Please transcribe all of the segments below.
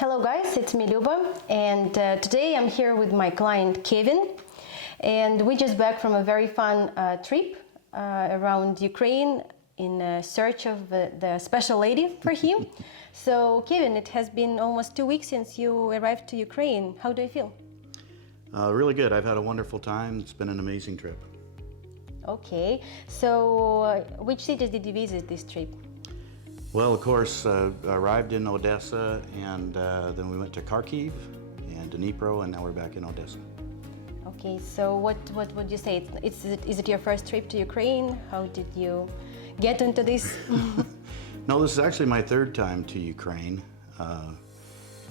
Hello guys, it's me Luba, and today I'm here with my client Kevin, and we just back from a very fun trip around Ukraine in search of the special lady for him. So Kevin, it has been almost 2 weeks since you arrived to Ukraine. How do you feel? Really good. I've had a wonderful time. It's been an amazing trip. Okay, so which cities did you visit this trip? Well, of course, arrived in Odessa, and then we went to Kharkiv and Dnipro, and now we're back in Odessa. Okay, so what would you say? Is it your first trip to Ukraine? How did you get into this? No, this is actually my third time to Ukraine,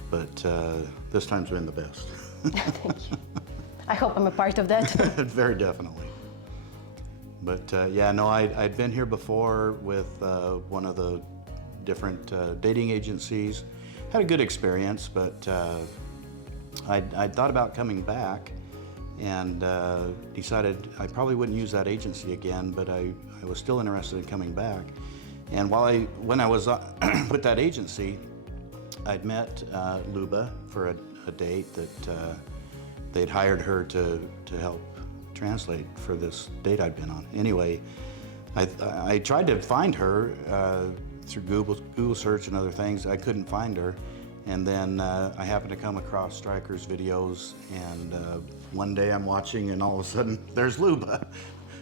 but this time's been the best. Thank you. I hope I'm a part of that. Very definitely. But yeah, no, I'd been here before with one of the different dating agencies. Had a good experience, but I'd thought about coming back and decided I probably wouldn't use that agency again, but I was still interested in coming back. And when I was with that agency, I'd met Luba for a date that they'd hired her to help translate for this date I'd been on. Anyway, I tried to find her through Google search and other things. I couldn't find her, and then I happened to come across Stryker's videos, and one day I'm watching, and all of a sudden there's Luba.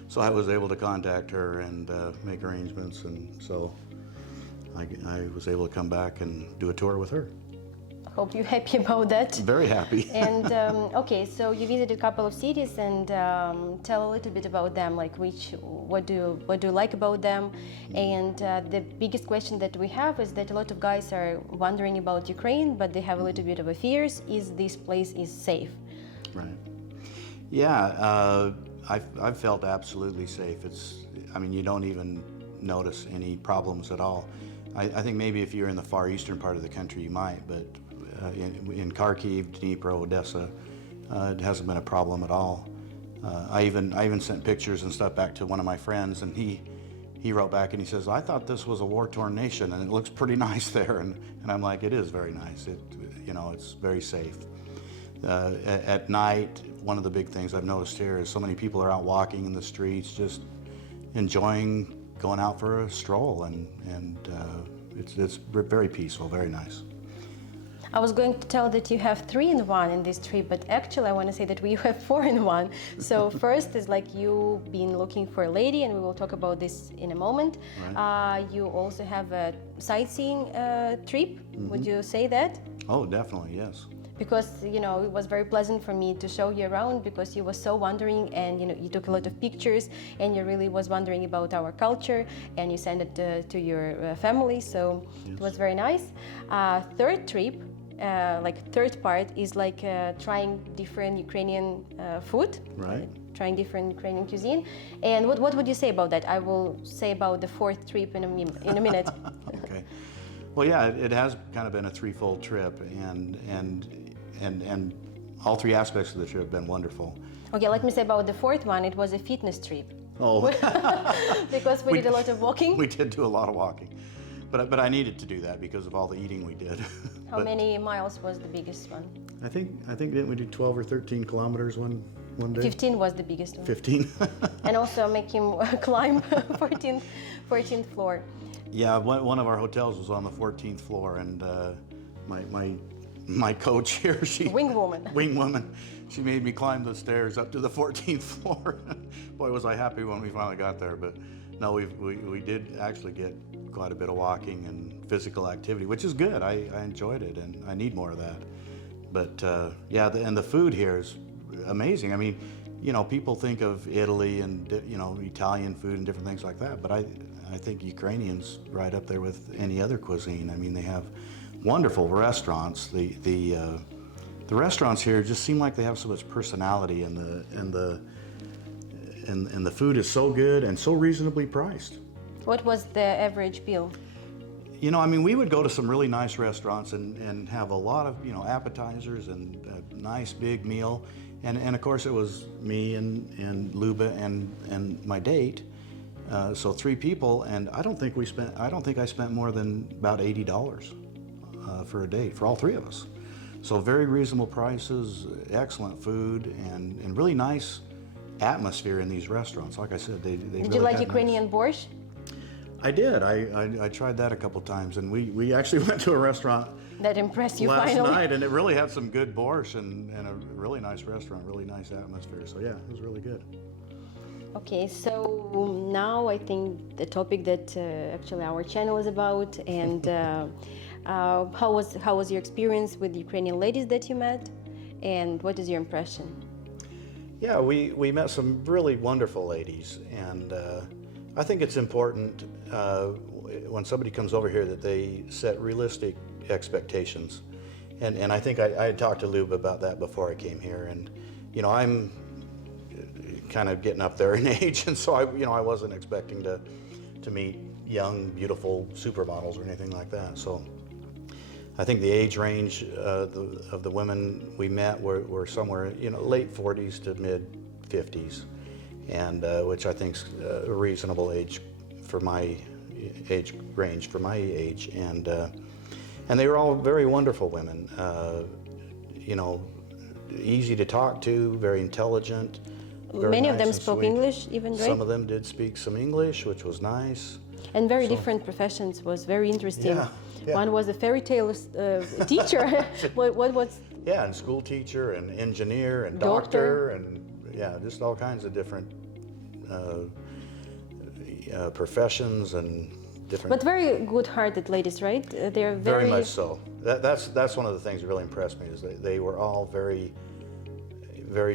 So I was able to contact her and make arrangements, and so I was able to come back and do a tour with her. Hope you're happy about that. Very happy. And okay, so you visited a couple of cities, and tell a little bit about them. Like what do you like about them? And the biggest question that we have is that a lot of guys are wondering about Ukraine, but they have a little bit of a fears. Is this place safe? Right. Yeah, I've felt absolutely safe. I mean, you don't even notice any problems at all. I think maybe if you're in the far eastern part of the country, you might, but in Kharkiv, Dnipro, Odessa, it hasn't been a problem at all. I even sent pictures and stuff back to one of my friends, and he wrote back and he says, "I thought this was a war-torn nation, and it looks pretty nice there." And I'm like, "It is very nice. It's very safe." At night, one of the big things I've noticed here is so many people are out walking in the streets, just enjoying going out for a stroll, and it's very peaceful, very nice. I was going to tell that you have 3-in-1 in this trip, but actually I want to say that we have 4-in-1. So first is like you been looking for a lady, and we will talk about this in a moment. Right. You also have a sightseeing trip. Mm-hmm. Would you say that? Oh, definitely, yes. Because it was very pleasant for me to show you around, because you were so wondering, and you took a lot of pictures, and you really was wondering about our culture, and you sent it to your family, so yes. It was very nice. Third trip, third part is like trying different Ukrainian food, right? Trying different Ukrainian cuisine. And what would you say about that? I will say about the fourth trip in a minute. Okay. Well, yeah, it has kind of been a threefold trip, and all three aspects of the trip have been wonderful. Okay, let me say about the fourth one. It was a fitness trip. Oh, because we did a lot of walking. We did do a lot of walking, but I needed to do that because of all the eating we did. How many miles was the biggest one? I think didn't we do 12 or 13 kilometers one day? 15 was the biggest one. 15. And also make him climb 14th floor. Yeah, one of our hotels was on the 14th floor, and my coach here, wingwoman, she made me climb the stairs up to the 14th floor. Boy, was I happy when we finally got there. But no, we did actually get quite a bit of walking and physical activity, which is good. I enjoyed it, and I need more of that. But yeah, and the food here is amazing. I mean, people think of Italy and Italian food and different things like that, but I think Ukrainians right up there with any other cuisine. I mean, they have wonderful restaurants. The restaurants here just seem like they have so much personality, and the food is so good and so reasonably priced. What was the average bill? I mean, we would go to some really nice restaurants and have a lot of, appetizers and a nice big meal. And of course it was me and Luba and my date. So 3 people, and I don't think I spent more than about $80 for a date for all three of us. So very reasonable prices, excellent food, and really nice atmosphere in these restaurants. Like I said, they Did really you like had Ukrainian borscht? I did. I tried that a couple times, and we actually went to a restaurant That impressed you last finally? night, and it really had some good borscht and a really nice restaurant, really nice atmosphere. So yeah, it was really good. Okay, so now I think the topic that actually our channel is about, and how was your experience with Ukrainian ladies that you met, and what is your impression? Yeah, we met some really wonderful ladies, and I think it's important when somebody comes over here that they set realistic expectations. And I think I had talked to Lube about that before I came here, and you know, I'm kind of getting up there in age, and so I wasn't expecting to meet young, beautiful supermodels or anything like that. So I think the age range of the women we met were somewhere, late 40s to mid 50s, and which I think's a reasonable age for my age range for my age, and they were all very wonderful women. Easy to talk to, very intelligent. Very Many of nice them and spoke sweet. English even, right? Some of them did speak some English, which was nice. And very different professions was very interesting. Yeah. One was a fairy tale teacher. what was? Yeah, and school teacher and engineer and Doctor. doctor and yeah, just all kinds of different professions and different. But very good-hearted ladies, right? They're Very much so. That's one of the things that really impressed me is they were all very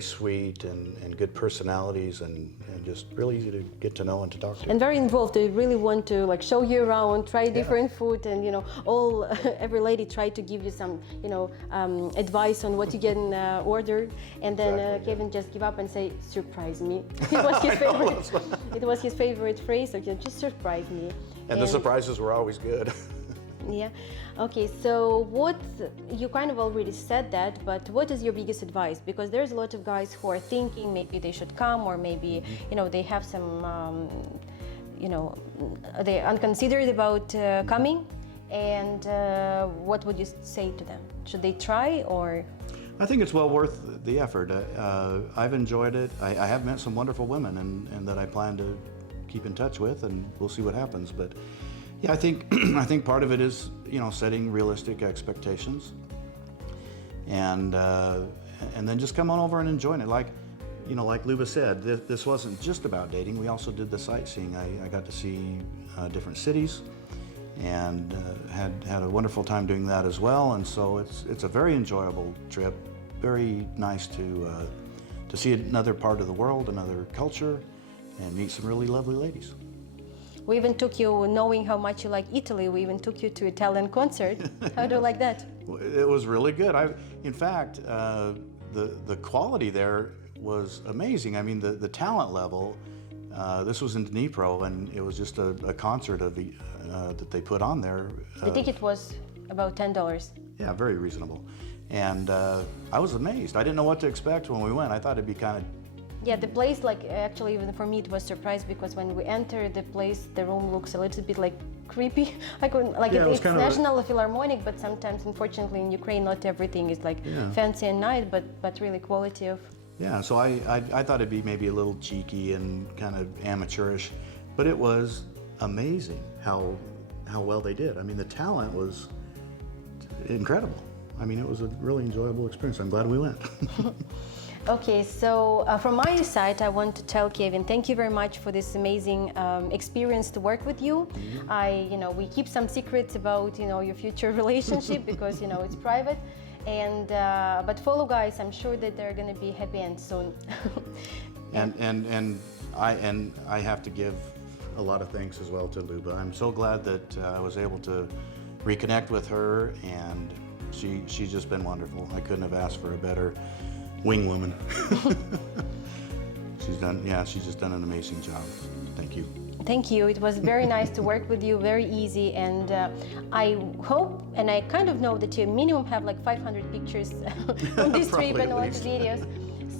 sweet and good personalities and just really easy to get to know and to talk to. And very involved. They really want to like show you around, try different food, and every lady tried to give you some advice on what you can order. And then Exactly, Kevin just give up and say, "Surprise me." It was his favorite. It was his favorite phrase. So just surprise me. And the surprises were always good. Yeah. Okay. So what you kind of already said that, but what is your biggest advice? Because there's a lot of guys who are thinking maybe they should come, or maybe they have some they're unconsidered about coming. And what would you say to them? Should they try or? I think it's well worth the effort. I've enjoyed it. I have met some wonderful women, and that I plan to keep in touch with, and we'll see what happens. But yeah, I think part of it is setting realistic expectations, and then just come on over and enjoying it. Like Luba said, this wasn't just about dating. We also did the sightseeing. I got to see different cities, and had a wonderful time doing that as well. And so it's a very enjoyable trip. Very nice to see another part of the world, another culture, and meet some really lovely ladies. We even took you, knowing how much you like Italy, we even took you to Italian concert. How do you like that? It was really good. In fact, the quality there was amazing. I mean, the talent level. This was in Dnipro, and it was just a concert that they put on there. The ticket was about $10. Yeah, very reasonable. And I was amazed. I didn't know what to expect when we went. I thought it'd be kind of. Yeah, the place, actually, even for me, it was surprised because when we entered the place, the room looks a little bit creepy. I couldn't, it's kind of National Philharmonic, but sometimes, unfortunately, in Ukraine, not everything is fancy and nice, but really quality of. Yeah, so I thought it'd be maybe a little cheeky and kind of amateurish, but it was amazing how well they did. I mean, the talent was incredible. I mean, it was a really enjoyable experience. I'm glad we went. Okay, so from my side, I want to tell Kevin, thank you very much for this amazing experience to work with you. Mm-hmm. We keep some secrets about, your future relationship because, it's private. And but follow guys, I'm sure that they're going to be happy and soon. and I have to give a lot of thanks as well to Luba. I'm so glad that I was able to reconnect with her, and she's just been wonderful. I couldn't have asked for a better wing woman. She's just done an amazing job. Thank you. Thank you. It was very nice to work with you, very easy, and I hope, and I kind of know that you minimum have 500 pictures on this trip and a lot of videos.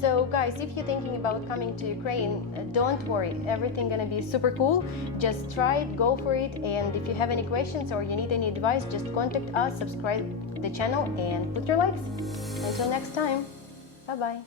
So guys, if you're thinking about coming to Ukraine, don't worry, everything gonna be super cool. Just try it, go for it, and if you have any questions or you need any advice, just contact us, subscribe to the channel, and put your likes. Until next time, bye-bye.